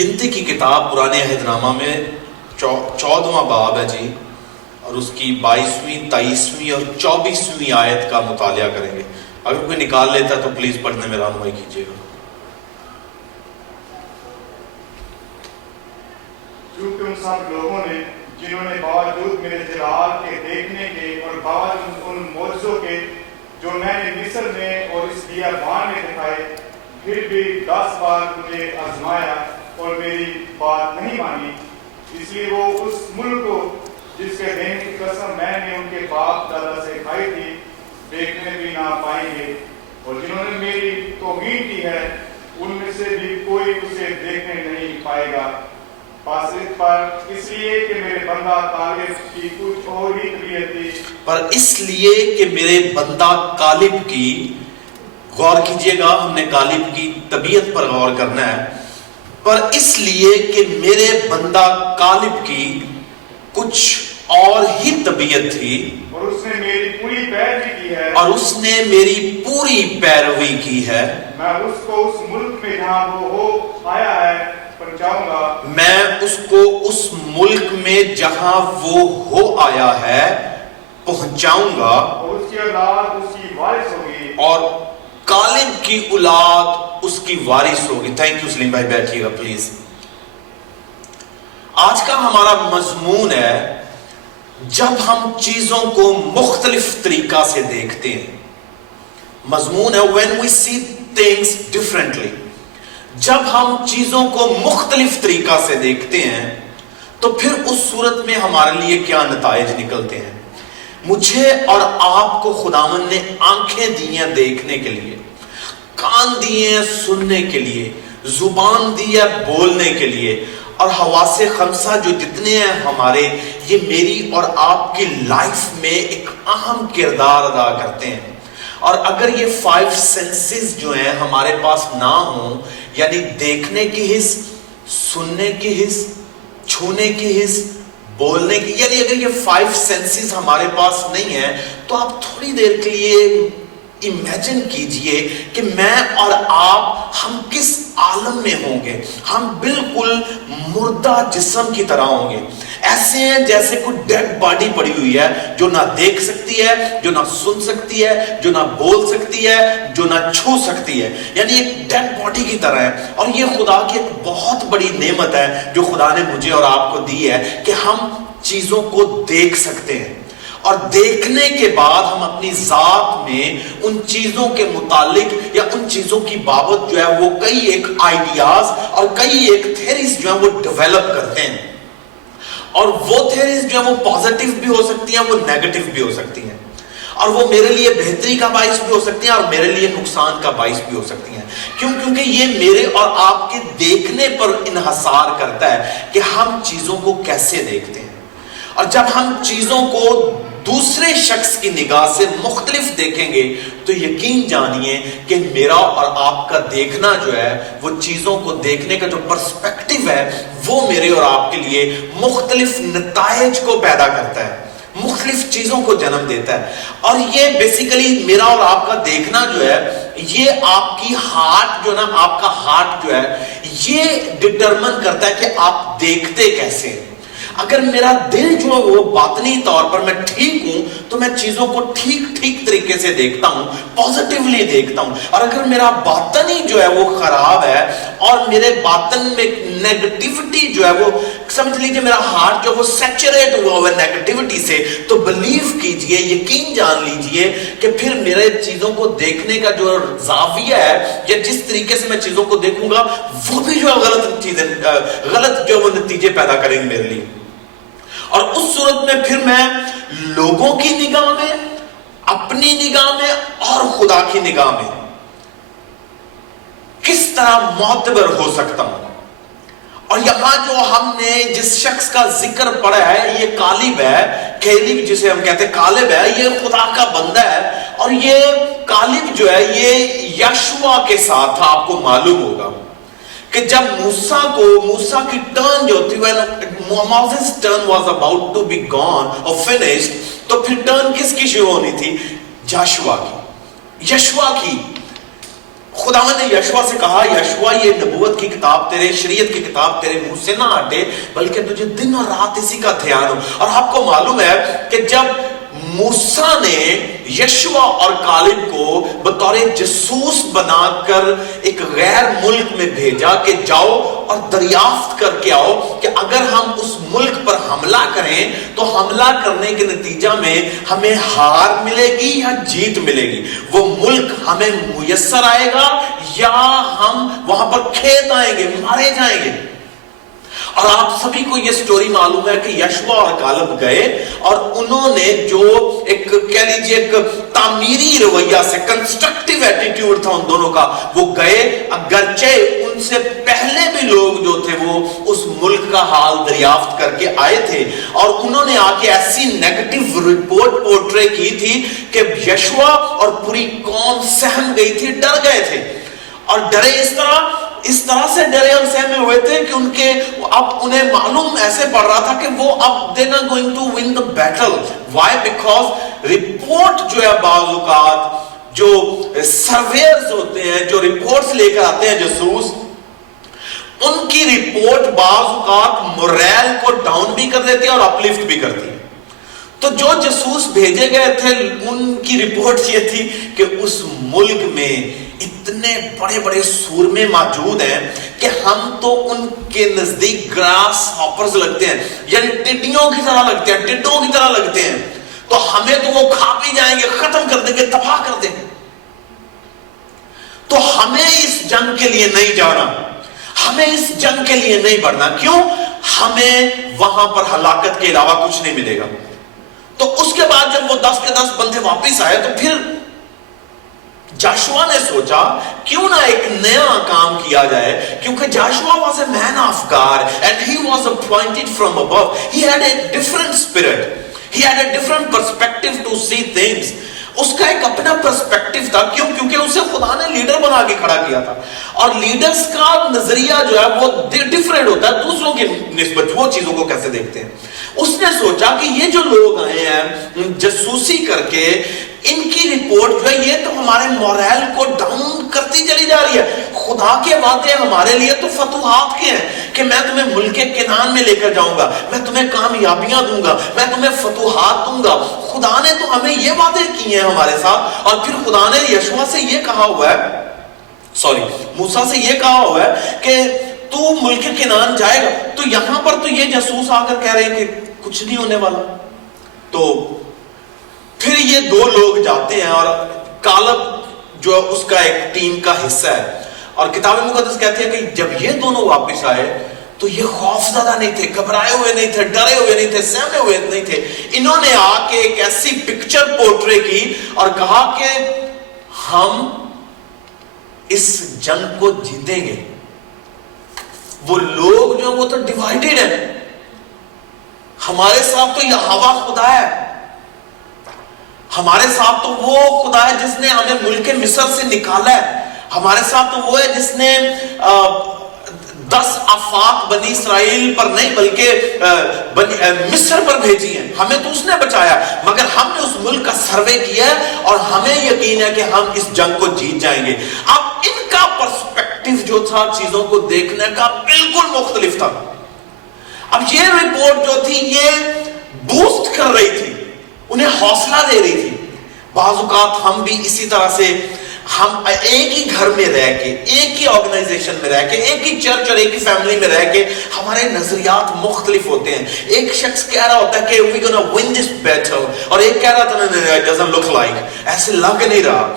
گنتی کی کتاب پرانے عہد نامہ میں 14واں باب ہے جی، اور اس کی 22ویں 23ویں اور 24ویں آیت کا مطالعہ کریں گے. اگر کوئی نکال لیتا ہے تو پلیز پڑھنے میں رہنمائی کیجیے گا. کیونکہ ان سب لوگوں نے جنہوں نے باوجود میرے جلال کے دیکھنے کے اور باوجود ان معجزوں کے جو میں نے مصر میں اور اس بیابان میں دکھائے، پھر بھی 10 بار مجھے آزمایا اور میری بات نہیں مانی، اس لیے وہ اس ملک کو جس کے دینے کی قسم میں نے ان کے باپ دادا سے کھائی تھی دیکھنے بھی نہ پائیں گے، اور جنہوں نے میری توہین کی ہے ان میں سے بھی کوئی اسے دیکھنے نہیں پائے گا. پر اس لیے کہ میرے بندہ کالب کی کچھ اور ہی طبیعت تھی. پر اس لیے کہ میرے بندہ کالب کی، غور کیجئے گا، ہم نے کالب کی طبیعت پر غور کرنا ہے. پر اس لیے کہ میرے بندہ کالب کی کچھ اور ہی طبیعت تھی، اور اس نے میری پوری پیروی کی ہے، اور اس نے میری پوری پیروی کی ہے. میں اس کو اس ملک میں جہاں وہ ہو آیا ہے پہنچاؤں گا. میں اس کو اس ملک میں جہاں وہ ہو آیا ہے پہنچاؤں گا، اور اس کی اولاد اس کی وارث ہوگی. اور کالب کی اولاد اس کی وارث ہوگی. تھینک یو سلیم بھائی، بیٹھیے گا پلیز. آج کا ہمارا مضمون ہے جب ہم چیزوں کو مختلف طریقہ سے دیکھتے ہیں. مضمون ہے when we see things differently. جب ہم چیزوں کو مختلف طریقہ سے دیکھتے ہیں تو پھر اس صورت میں ہمارے لیے کیا نتائج نکلتے ہیں. مجھے اور آپ کو خداوند نے آنکھیں دی ہیں دیکھنے کے لیے، کان دیے ہیں سننے کے لیے، زبان دی ہے بولنے کے لیے، اور حواس خمسہ جو جتنے ہیں ہمارے، یہ میری اور آپ کی لائف میں ایک اہم کردار ادا کرتے ہیں. اور اگر یہ 5 سینسز جو ہیں ہمارے پاس نہ ہوں، یعنی دیکھنے کی حس، سننے کی حس، چھونے کی حس، بولنے کی، یعنی اگر یہ 5 سینسز ہمارے پاس نہیں ہیں تو آپ تھوڑی دیر کے لیے امیجن کیجئے کہ میں اور آپ ہم کس عالم میں ہوں گے. ہم بالکل مردہ جسم کی طرح ہوں گے، ایسے ہیں جیسے کوئی ڈیڈ باڈی پڑی ہوئی ہے جو نہ دیکھ سکتی ہے، جو نہ سن سکتی ہے، جو نہ بول سکتی ہے، جو نہ چھو سکتی ہے، یعنی ایک ڈیڈ باڈی کی طرح ہے. اور یہ خدا کی ایک بہت بڑی نعمت ہے جو خدا نے مجھے اور آپ کو دی ہے کہ ہم چیزوں کو دیکھ سکتے ہیں، اور دیکھنے کے بعد ہم اپنی ذات میں ان چیزوں کے متعلق یا ان چیزوں کی بابت جو ہے وہ کئی ایک آئیڈیاز اور کئی ایک تھیریز جو ہیں وہ ڈیولپ کرتے ہیں. اور وہ تھیریز جو ہیں وہ پازیٹیو بھی ہو سکتی ہیں، وہ نیگیٹو بھی ہو سکتی ہیں، اور وہ میرے لیے بہتری کا باعث بھی ہو سکتی ہیں اور میرے لیے نقصان کا باعث بھی ہو سکتی ہیں. کیونکہ یہ میرے اور آپ کے دیکھنے پر انحصار کرتا ہے کہ ہم چیزوں کو کیسے دیکھتے ہیں. اور جب ہم چیزوں کو دوسرے شخص کی نگاہ سے مختلف دیکھیں گے تو یقین جانیے کہ میرا اور آپ کا دیکھنا جو ہے وہ چیزوں کو دیکھنے کا جو پرسپیکٹیو ہے وہ میرے اور آپ کے لیے مختلف نتائج کو پیدا کرتا ہے، مختلف چیزوں کو جنم دیتا ہے. اور یہ بیسیکلی میرا اور آپ کا دیکھنا جو ہے یہ آپ کی ہارٹ جو نا، آپ کا ہارٹ جو ہے یہ ڈٹرمن کرتا ہے کہ آپ دیکھتے کیسے ہیں. اگر میرا دل جو ہے وہ باطنی طور پر میں ٹھیک ہوں تو میں چیزوں کو ٹھیک طریقے سے دیکھتا ہوں، پازیٹیولی دیکھتا ہوں. اور اگر میرا باطنی جو ہے وہ خراب ہے اور میرے باطن میں نیگیٹیوٹی جو ہے وہ، سمجھ لیجئے میرا ہارٹ جو وہ سیچوریٹ ہوا ہوا ہے نیگیٹیوٹی سے، تو بلیو کیجئے، یقین جان لیجئے کہ پھر میرے چیزوں کو دیکھنے کا جو زاویہ ہے یا جس طریقے سے میں چیزوں کو دیکھوں گا وہ بھی جو ہے غلط جو وہ نتیجے پیدا کریں گے میرے لیے. اور اس صورت میں پھر میں لوگوں کی نگاہ میں، اپنی نگاہ میں اور خدا کی نگاہ میں کس طرح معتبر ہو سکتا ہوں. اور یہاں جو ہم نے جس شخص کا ذکر پڑھا ہے یہ کالب ہے، کیلیب جسے ہم کہتے ہیں کالب ہے، یہ خدا کا بندہ ہے. اور یہ کالب جو ہے یہ یشوع کے ساتھ تھا. آپ کو معلوم ہوگا کہ جب موسیٰ کی ٹرن جو تھی، Moses' turn was about to be gone or finished، تو پھر ٹرن کس کی شروع ہونی تھی؟ یشوع کی. خداوند نے یشوع سے کہا یشوع یہ نبوت کی کتاب تیرے شریعت کی کتاب تیرے منہ سے نہ ہٹے بلکہ تجھے دن اور رات اسی کا دھیان ہو. اور آپ کو معلوم ہے کہ جب موسیٰ نے یشوع اور کالب کو بطور جاسوس بنا کر ایک غیر ملک میں بھیجا کہ جاؤ اور دریافت کر کے آؤ کہ اگر ہم اس ملک پر حملہ کریں تو حملہ کرنے کے نتیجہ میں ہمیں ہار ملے گی یا جیت ملے گی, وہ ملک ہمیں میسر آئے گا یا ہم وہاں پر کھیت آئیں گے, مارے جائیں گے. اور آپ سبھی کو یہ سٹوری معلوم ہے کہ یشوع اور کالب گئے اور انہوں نے جو ایک کہہ لیجئے ایک تعمیری رویہ سے کنسٹرکٹیو ایٹیٹیوڈ تھا ان دونوں کا, وہ گئے اگرچہ ان سے پہلے بھی لوگ جو تھے وہ اس ملک کا حال دریافت کر کے آئے تھے اور انہوں نے آ کے ایسی نیگیٹو رپورٹ پورٹرے کی تھی کہ یشوع اور پوری قوم سہم گئی تھی, ڈر گئے تھے. اور ڈرے اس طرح سے ڈرے اور سہمے ہوئے تھے کہ ان کے اب انہیں معلوم ایسے پڑ رہا تھا کہ وہ اب they're not going to win the battle. Why? Because report جو ہے بعض اوقات جو سرویئرز ہوتے ہیں جو رپورٹس لے کر آتے ہیں جاسوس, ان کی رپورٹ بعض اوقات موریل کو ڈاؤن بھی کر دیتی ہے اور اپ لفٹ بھی کرتی ہے. تو جو جاسوس بھیجے گئے تھے ان کی رپورٹ یہ تھی کہ اس ملک میں اتنے بڑے بڑے سورمے موجود ہیں کہ ہم تو ان کے نزدیک گراس ہاپرز لگتے ہیں, یعنی ٹڈیوں کی طرح لگتے ہیں, ٹڈوں کی طرح لگتے ہیں, تو ہمیں تو وہ کھا بھی جائیں گے, ختم کر دیں گے, تباہ کر دیں گے. تو ہمیں اس جنگ کے لیے نہیں جانا, ہمیں اس جنگ کے لیے نہیں بڑھنا. کیوں؟ ہمیں وہاں پر ہلاکت کے علاوہ کچھ نہیں ملے گا. تو اس کے بعد جب وہ 10 کے 10 بندے واپس آئے تو پھر جاشوا نے سوچا کیوں نہ ایک نیا کام کیا جائے, کیونکہ جاشوا was a man of God and he was appointed from above. He had a different spirit. He had a different perspective to see things. اس کا ایک اپنا پرسپیکٹیو تھا. کیوں؟ کیونکہ اسے خدا نے لیڈر بنا کے کھڑا کیا تھا اور لیڈرز کا نظریہ جو ہے وہ ڈیفرنٹ ہوتا ہے دوسروں کی نسبت, وہ چیزوں کو کیسے دیکھتے ہیں. اس نے سوچا کہ یہ جو لوگ آئے ہیں جاسوسی کر کے, ان کی رپورٹ جو ہے یہ تو ہمارے موریل کو ڈاؤن کرتی چلی جا رہی ہے. خدا کے وعدے ہمارے لیے تو فتوحات کے ہیں کہ میں تمہیں ملک کنعان میں لے کر جاؤں گا, میں تمہیں کامیابیاں دوں گا, میں تمہیں فتوحات دوں گا. خدا نے تو ہمیں یہ وعدے کیے ہیں ہمارے ساتھ. اور پھر خدا نے یشوع سے یہ کہا ہوا ہے, موسیٰ سے یہ کہا ہوا ہے کہ تو ملک کنعان جائے گا. تو یہاں پر تو یہ جاسوس آ کر کہہ رہے ہیں کہ کچھ نہیں ہونے والا. تو پھر یہ دو لوگ جاتے ہیں اور کالب جو اس کا ایک ٹیم کا حصہ ہے, اور کتاب مقدس کہتی ہے کہ جب یہ دونوں واپس آئے تو یہ خوف زدہ نہیں تھے, گھبرائے ہوئے نہیں تھے, ڈرے ہوئے نہیں تھے, سہمے ہوئے نہیں تھے. انہوں نے آ کے ایک ایسی پکچر پورٹرے کی اور کہا کہ ہم اس جنگ کو جیتیں گے. وہ لوگ جو وہ تو ڈیوائیڈڈ ہیں, ہمارے ساتھ تو یہوہ خدا ہے, ہمارے ساتھ تو وہ خدا ہے جس نے ہمیں ملک مصر سے نکالا ہے, ہمارے ساتھ تو وہ ہے جس نے 10 آفات بنی اسرائیل پر نہیں بلکہ مصر پر بھیجی ہیں, ہمیں تو اس نے بچایا. مگر ہم نے اس ملک کا سروے کیا ہے اور ہمیں یقین ہے کہ ہم اس جنگ کو جیت جائیں گے. اب ان کا پرسپیکٹیو جو تھا چیزوں کو دیکھنے کا بالکل مختلف تھا. اب یہ رپورٹ جو تھی یہ بوسٹ کر رہی تھی, انہیں حوصلہ دے رہی تھی. بعض اوقات ہم بھی اسی طرح سے ہم ایک ہی گھر میں رہ کے, ایک ہی آرگنائزیشن میں رہ کے, ایک ہی چرچ اور ایک ہی فیملی میں رہ کے ہمارے نظریات مختلف ہوتے ہیں. ایک شخص کہہ رہا ہوتا ہے کہ we're gonna win this battle, اور ایک کہہ رہا تھا it doesn't look like, ایسے لگ نہیں رہا.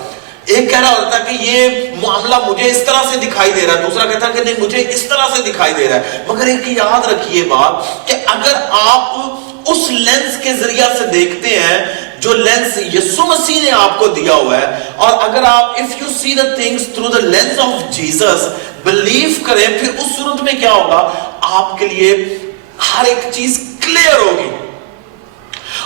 ایک کہہ رہا ہوتا ہے کہ یہ معاملہ مجھے اس طرح سے دکھائی دے رہا ہے, دوسرا کہتا ہے کہ نہیں مجھے اس طرح سے دکھائی دے رہا ہے. مگر ایک یاد رکھیے بات کہ اگر آپ اس لینس کے ذریعہ سے دیکھتے ہیں جو لینس یسوع مسیح نے آپ کو دیا ہوا ہے, اور اگر آپ if you see the things through the lens of Jesus believe کریں, پھر اس صورت میں کیا ہوگا, آپ کے لیے ہر ایک چیز کلیئر ہوگی.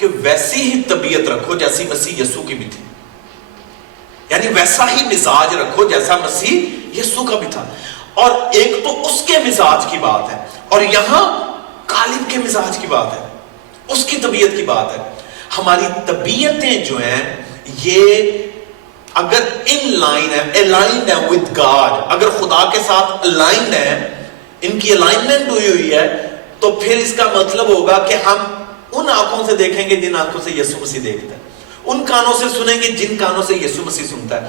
کہ ویسی ہی طبیعت رکھو جیسی مسیح یسوع کی بھی تھی، یعنی ویسا ہی مزاج رکھو جیسا مسیح یسوع کا بھی تھا. اور ایک تو اس کے مزاج کی بات ہے، اور یہاں کالب کے مزاج کی بات ہے، اس کی طبیعت کی بات ہے. ہماری طبیعتیں جو ہیں یہ اگر ان لائن ہے، الائنڈ ہے ود گاڈ، اگر خدا کے ساتھ الائنڈ ہے، ان کی الائنمنٹ ہوئی ہے، تو پھر اس کا مطلب ہوگا کہ ہم ان آنکھوں سے دیکھیں گے جن آنکھوں سے یسوع مسیح دیکھتا ہے، ان کانوں سے سنیں گے جن کانوں سے یسوع مسیح سنتا ہے،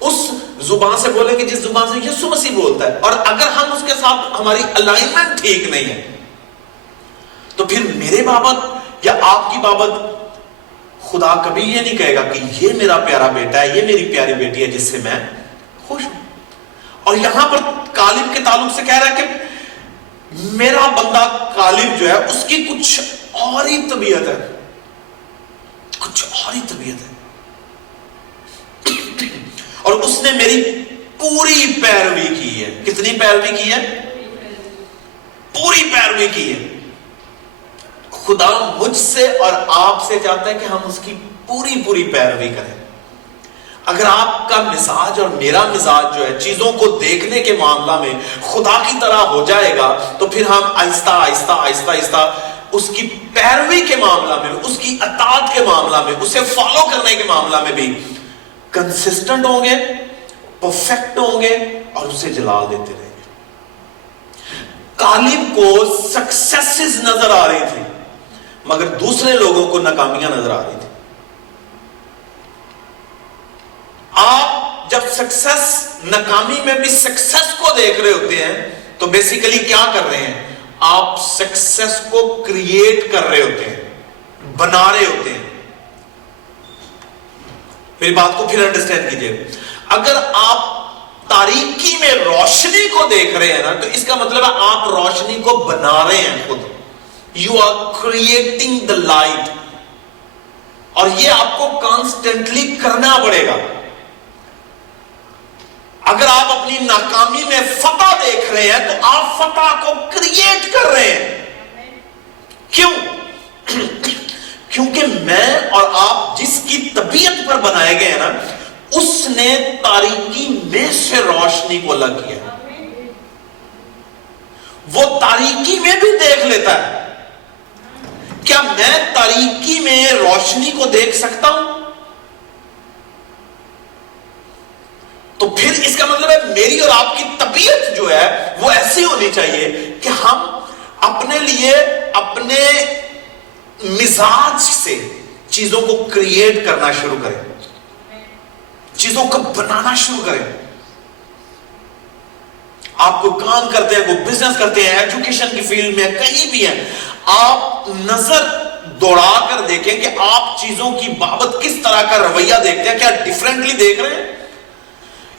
اس زبان سے بولیں گے جس زبان سے یسوع مسیح بولتا ہے. اور اگر ہم اس کے ساتھ ہماری الائنمنٹ ٹھیک نہیں ہے تو پھر میرے بابت یا آپ کی بابت خدا کبھی یہ نہیں کہے گا کہ یہ میرا پیارا بیٹا ہے، یہ میری پیاری بیٹی ہے جس سے میں خوش ہوں. اور یہاں پر کالب کے تعلق سے کہہ رہا ہے کہ میرا بندہ کالب جو ہے اس کی کچھ اور ہی طبیعت ہے، کچھ اور ہی طبیعت ہے، اور اس نے میری پوری پیروی کی ہے. کتنی پیروی کی ہے؟ پوری پیروی کی ہے. خدا مجھ سے اور آپ سے چاہتا ہے کہ ہم اس کی پوری پیروی کریں. اگر آپ کا مزاج اور میرا مزاج جو ہے چیزوں کو دیکھنے کے معاملہ میں خدا کی طرح ہو جائے گا تو پھر ہم آہستہ آہستہ اس کی پیروی کے معاملہ میں، اس کی اطاعت کے معاملہ میں، اسے فالو کرنے کے معاملہ میں بھی کنسسٹنٹ ہوں گے، پرفیکٹ ہوں گے اور اسے جلال دیتے رہیں گے. کالب کو سکسیسز نظر آ رہی تھی مگر دوسرے لوگوں کو ناکامیاں نظر آ رہی تھی. آپ جب سکسیس، ناکامی میں بھی سکسیس کو دیکھ رہے ہوتے ہیں تو بیسیکلی کیا کر رہے ہیں؟ آپ سکسیس کو کریٹ کر رہے ہوتے ہیں، بنا رہے ہوتے ہیں. میری بات کو پھر انڈرسٹینڈ کیجئے. اگر آپ تاریکی میں روشنی کو دیکھ رہے ہیں نا تو اس کا مطلب ہے آپ روشنی کو بنا رہے ہیں خود. You are creating the light. اور یہ آپ کو کانسٹنٹلی کرنا پڑے گا. اگر آپ اپنی ناکامی میں فتح دیکھ رہے ہیں تو آپ فتح کو کریٹ کر رہے ہیں. کیوں؟ کیونکہ میں اور آپ جس کی طبیعت پر بنائے گئے ہیں نا اس نے تاریکی میں سے روشنی کو الگ کیا. وہ تاریکی میں بھی دیکھ لیتا ہے. کیا میں تاریکی میں روشنی کو دیکھ سکتا ہوں؟ تو پھر اس کا مطلب ہے میری اور آپ کی طبیعت جو ہے وہ ایسی ہونی چاہیے کہ ہم اپنے لیے اپنے مزاج سے چیزوں کو کریٹ کرنا شروع کریں، چیزوں کو بنانا شروع کریں. آپ کو کام کرتے ہیں، وہ بزنس کرتے ہیں، ایجوکیشن کی فیلڈ میں کہیں بھی ہیں، آپ نظر دوڑا کر دیکھیں کہ آپ چیزوں کی بابت کس طرح کا رویہ دیکھتے ہیں. کیا ڈیفرنٹلی دیکھ رہے ہیں؟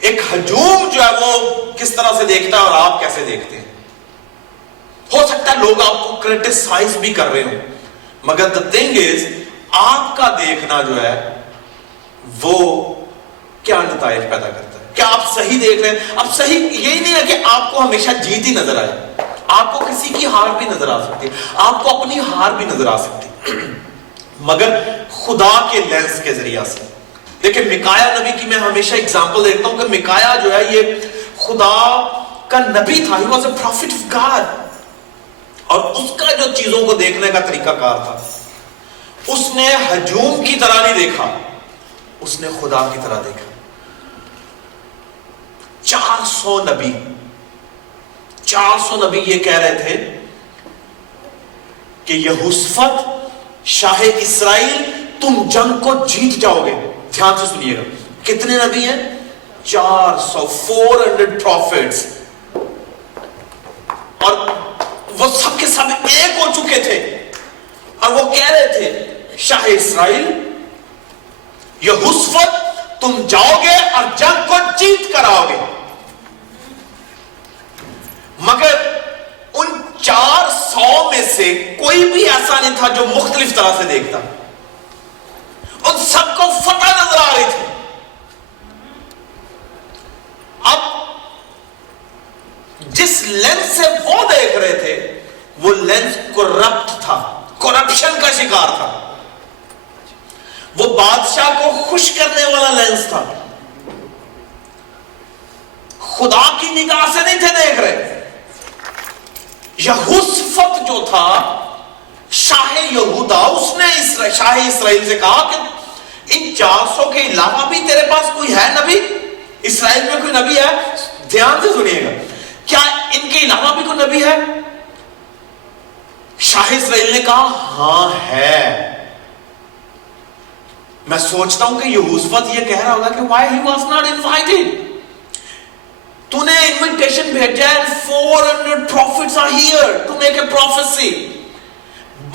ایک ہجوم جو ہے وہ کس طرح سے دیکھتا ہے اور آپ کیسے دیکھتے ہیں. ہو سکتا ہے لوگ آپ کو کرٹیسائز بھی کر رہے ہوں مگر the thing is آپ کا دیکھنا جو ہے وہ کیا نتائج پیدا کرتا ہے. کیا آپ صحیح دیکھ رہے ہیں؟ اب صحیح یہی نہیں ہے کہ آپ کو ہمیشہ جیت ہی نظر آئے. آپ کو کسی کی ہار بھی نظر آ سکتی ہے، آپ کو اپنی ہار بھی نظر آ سکتی مگر خدا کے لینس کے ذریعہ سے. دیکھیں میکایا نبی کی میں ہمیشہ اگزامپل دیکھتا ہوں کہ میکایا جو ہے یہ خدا کا نبی تھا. He was a prophet of God. اور اس کا جو چیزوں کو دیکھنے کا طریقہ کار تھا، اس نے ہجوم کی طرح نہیں دیکھا، اس نے خدا کی طرح دیکھا. 400 نبی یہ کہہ رہے تھے کہ یہوشافط شاہ اسرائیل تم جنگ کو جیت جاؤ گے. دھیان سے سنیے گا. کتنے نبی ہیں؟ 400 prophets. اور وہ سب کے سب ایک ہو چکے تھے اور وہ کہہ رہے تھے شاہ اسرائیل یہوشافط تم جاؤ گے اور جنگ کو جیت کر آؤ گے. مگر ان 400 میں سے کوئی بھی ایسا نہیں تھا جو مختلف طرح سے دیکھتا. ان سب کو فتح نظر آ رہی تھی. اب جس لینس سے وہ دیکھ رہے تھے وہ لینس کرپٹ تھا، کرپشن کا شکار تھا. وہ بادشاہ کو خوش کرنے والا لینس تھا. خدا کی نگاہ سے نہیں تھے دیکھ رہے. یہوشافت جو تھا شاہ یہودا، اس نے شاہ اسرائیل سے کہا کہ ان 400 کے علاوہ بھی تیرے پاس کوئی ہے نبی؟ اسرائیل میں کوئی نبی ہے؟ دھیان سے سنیے گا، کیا ان کے علاوہ بھی کوئی نبی ہے؟ شاہ اسرائیل نے کہا ہاں ہے. میں سوچتا ہوں کہ یہوشافت یہ کہہ رہا ہوگا کہ why he was not invited. تو نے انویٹیشن بھیجا ہے, 400 prophets are here to make a prophecy,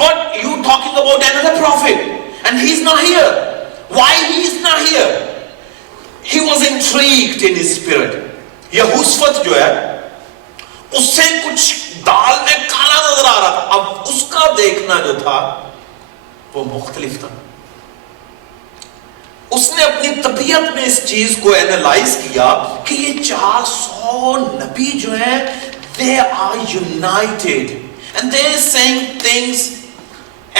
but you talking about another prophet and he is not here. Why he is not here? He was intrigued in his spirit. یہوشافت جو ہے اس سے کچھ دال میں کالا نظر آ رہا تھا. اب اس کا دیکھنا جو تھا وہ مختلف تھا. اس نے اپنی طبیعت میں اس چیز کو اینالائز کیا کہ یہ 400 نبی جو ہیں they are united and they are saying things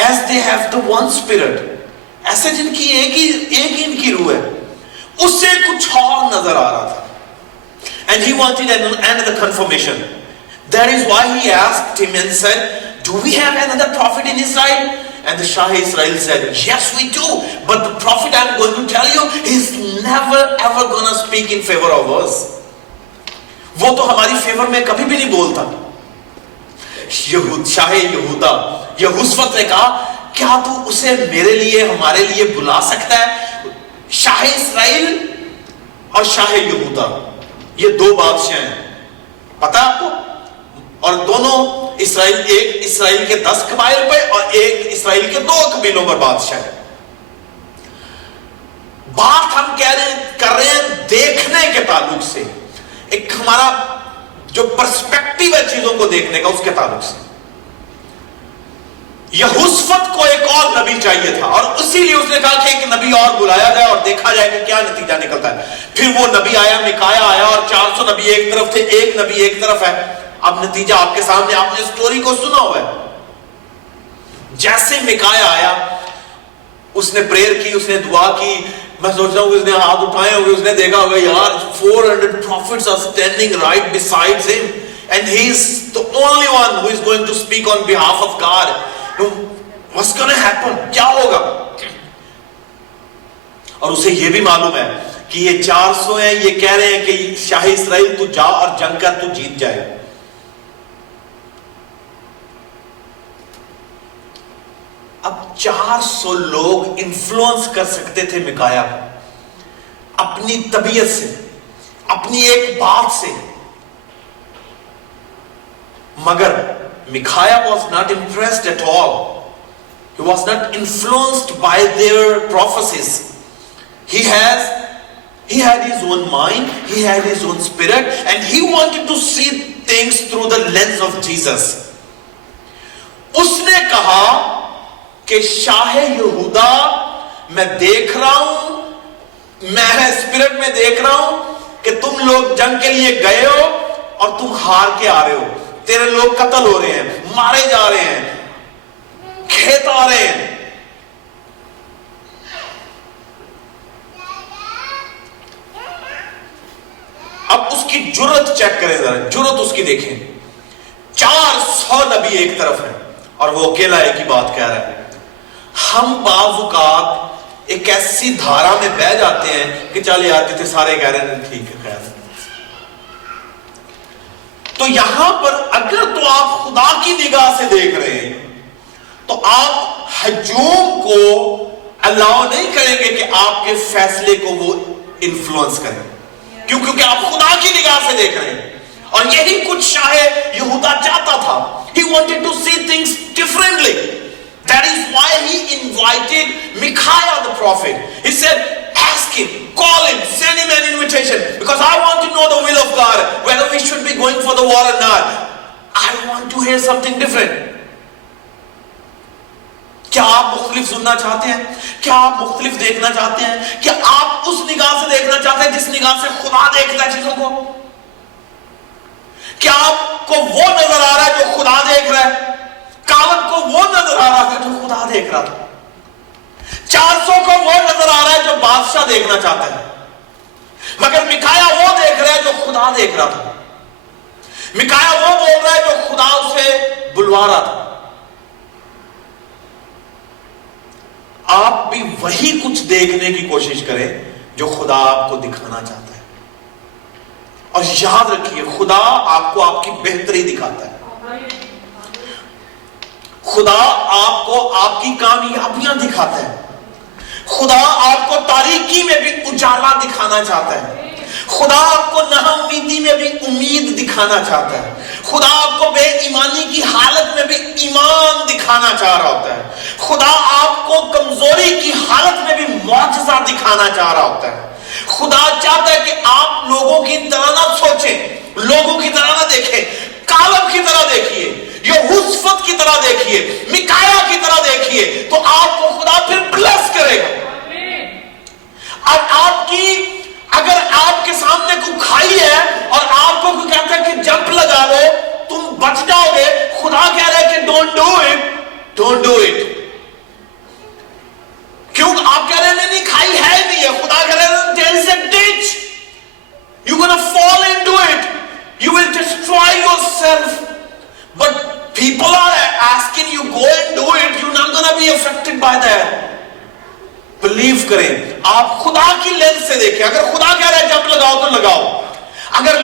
as they have the one spirit, ایسے جن کی ایک ہی ان کی روح ہے. اس سے کچھ اور نظر آ رہا تھا. And he wanted another confirmation. That is why he asked him and said, do we have another prophet in Israel? And the Shah Israel said, yes we do, but the prophet I am going to tell you, he is never ever going to speak in favor of us. وہ تو ہماری fever میں کبھی بھی نہیں بولتا. شاہ یہودا یہوشافت نے کہا کیا تو اسے میرے لیے ہمارے لیے بلا سکتا ہے؟ شاہ اسرائیل اور شاہ یہودا یہ دو بادشاہ ہیں, پتا آپ کو, اور دونوں ایک اسرائیل کے 10 قبائل پہ اور ایک اسرائیل کے 2 قبیلوں پر بادشاہ ہے. بات ہم کر رہے ہیں دیکھنے کے تعلق سے, ایک ہمارا جو پرسپیکٹیو ہے چیزوں کو دیکھنے کا, اس کے تعلق سے. یہوشافت کو ایک اور نبی چاہیے تھا اور اسی لیے اس نے کہا کہ ایک نبی اور بلایا جائے اور دیکھا جائے کہ کیا نتیجہ نکلتا ہے. پھر وہ نبی آیا, میکایا آیا, اور 400 نبی ایک طرف تھے, ایک نبی ایک طرف ہے. اب نتیجہ آپ کے سامنے, آپ نے سٹوری کو سنا ہوا ہے. جیسے میکایا آیا, اس نے پریئر کی, اس نے دعا کی. میں سوچ رہا ہوں اس نے ہاتھ اٹھائے ہوئے, اس نے دیکھا ہوگا یار 400 prophets are standing right beside him and he is the only one who is going to speak on behalf of God. What's going to happen? کیا ہوگا؟ اور اسے یہ بھی معلوم ہے کہ یہ 400 ہیں, یہ کہہ رہے ہیں کہ شاہ اسرائیل تو جا اور جنگ کر, تو جیت جائے. اب 400 لوگ انفلوئنس کر سکتے تھے میکایا اپنی طبیعت سے, اپنی ایک بات سے, مگر میکایا was not impressed at all. He was not influenced by their prophecies. He had his own mind, he had his own spirit, and he wanted to see things through the lens of Jesus. اس نے کہا کہ شاہ یہودا میں دیکھ رہا ہوں, میں spirit میں دیکھ رہا ہوں کہ تم لوگ جنگ کے لیے گئے ہو اور تم ہار کے آ رہے ہو. تیرے لوگ قتل ہو رہے ہیں, مارے جا رہے ہیں, کھیت آ رہے ہیں. اب اس کی جرت چیک کریں ذرا, جرت اس کی دیکھیں. 400 نبی ایک طرف ہیں اور وہ اکیلا ایک ہی بات کہہ رہا ہے. ہم بعض اوقات ایک ایسی دھارا میں بہ جاتے ہیں کہ چل یار جتنے سارے کہہ رہے ہیں ٹھیک ہے, خیر. تو یہاں پر اگر تو آپ خدا کی نگاہ سے دیکھ رہے ہیں تو آپ ہجوم کو الاؤ نہیں کریں گے کہ آپ کے فیصلے کو وہ انفلوئنس کریں, کیونکہ آپ خدا کی نگاہ سے دیکھ رہے ہیں. اور یہی کچھ شاہ یہودا چاہتا تھا. He wanted to see things differently. That is why he invited Micaiah the prophet. He said, ask him, call him, send him an invitation, because I want to know the will of God, whether we should be going for the war or not. I want to hear something different. کیا آپ مختلف سننا چاہتے ہیں؟ کیا آپ مختلف دیکھنا چاہتے ہیں؟ کیا آپ اس نگاہ سے دیکھنا چاہتے ہیں جس نگاہ سے خدا دیکھتا ہے چیزوں کو؟ کیا آپ کو وہ نظر آ رہا ہے جو خدا دیکھ رہا ہے؟ کالب کو وہ نظر آ رہا ہے جو خدا دیکھ رہا تھا. 400 کو وہ نظر آ رہا ہے جو بادشاہ دیکھنا چاہتا ہے، مگر میکایا وہ دیکھ رہا ہے جو خدا دیکھ رہا تھا. میکایا وہ بول رہا ہے جو خدا اسے بلوا رہا تھا. آپ بھی وہی کچھ دیکھنے کی کوشش کریں جو خدا آپ کو دکھانا چاہتا ہے، اور یاد رکھیے خدا آپ کو آپ کی بہتری دکھاتا ہے. خدا آپ کو آپ کی کامیابیاں دکھاتا ہے. خدا آپ کو تاریکی میں بھی اجالا دکھانا چاہتا ہے. خدا آپ کو ناامیدی میں بھی امید دکھانا چاہتا ہے. خدا آپ کو بے ایمانی کی حالت میں بھی ایمان دکھانا چاہ رہا ہوتا ہے. خدا آپ کو کمزوری کی حالت میں بھی معجزہ دکھانا چاہ رہا ہوتا ہے. خدا چاہتا ہے کہ آپ لوگوں کی طرح نہ سوچیں، لوگوں کی طرح نہ دیکھیں، کالب کی طرح دیکھیے، یہوشافت کی طرح دیکھیے، میکایا کی طرح دیکھیے، تو آپ کو خدا پھر بلیس کرے گا. اور آپ کی اگر آپ کے سامنے کوئی کھائی ہے اور آپ کو کوئی کہتا ہے کہ جمپ لگا لو تم بچ جاؤ گے، خدا کہہ رہا ہے کہ ڈونٹ ڈو اٹ. کیوں؟ آپ کہہ رہے ہیں نہیں کھائی ہے نہیں ہے. خدا کہہ رہے ہیں there is a ditch, you're gonna fall into it, you will destroy yourself, but people are asking you go and do it, you're not gonna be affected by that. Blue کریں، آپ خدا کی لینس سے دیکھیں. اگر خدا کہہ رہا ہے جمپ لگاؤ تو لگاؤ. اگر